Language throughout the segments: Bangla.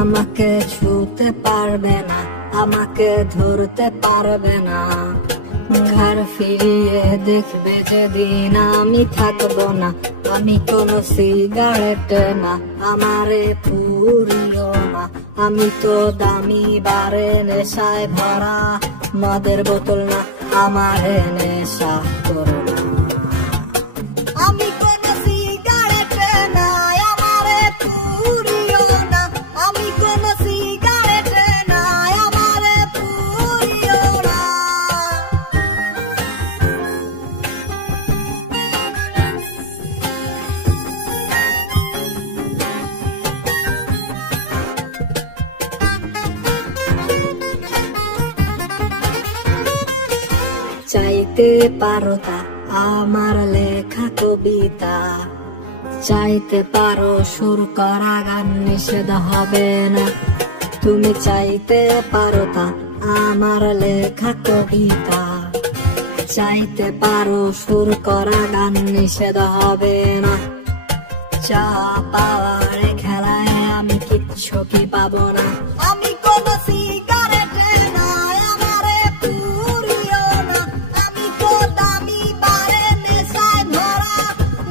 আমাকে ছুতে পারবে না, আমাকে ধরতে পারবে না। ঘর ফিরিয়ে দেখবে যেদিন আমি থাকবো না। আমি কোনো সিগারেট না, আমারে পুরিও না। আমি তো দামি বারে নেশায় ভরা মদের বোতল না, আমারে নেশা করো না। আমি কোনো সিগারেট না, আমারে পুরিও না। আমি কোনো সিগারেট না, আমারে পুরিও না। চাইতে পারো তা আমার লেখা কবিতা, চাইতে পারো সুর করা গান, নিষেধ হবে না। তুমি চাইতে পারো তা আমার লেখা কবিতা, চাইতে পারো সুর করা গান, নিষেধ হবে না। চা পাওয়ার খেলায় আমি কিচ্ছু কি পাবো না। আমি কোনো সিগারেট না, আমারে পুরিও না। আমি তো দামি বারে নেশায় ভরা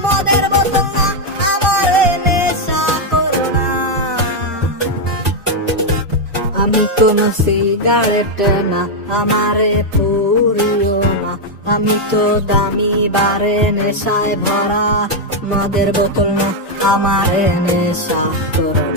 মদের বোতল না, আমারে নেশা করো না। আমি কোনো সিগারেট না, আমারে পুরিও না। আমি তো দামি বারে নেশায় ভরা মদের বোতল না, আমারে নেশা করো না।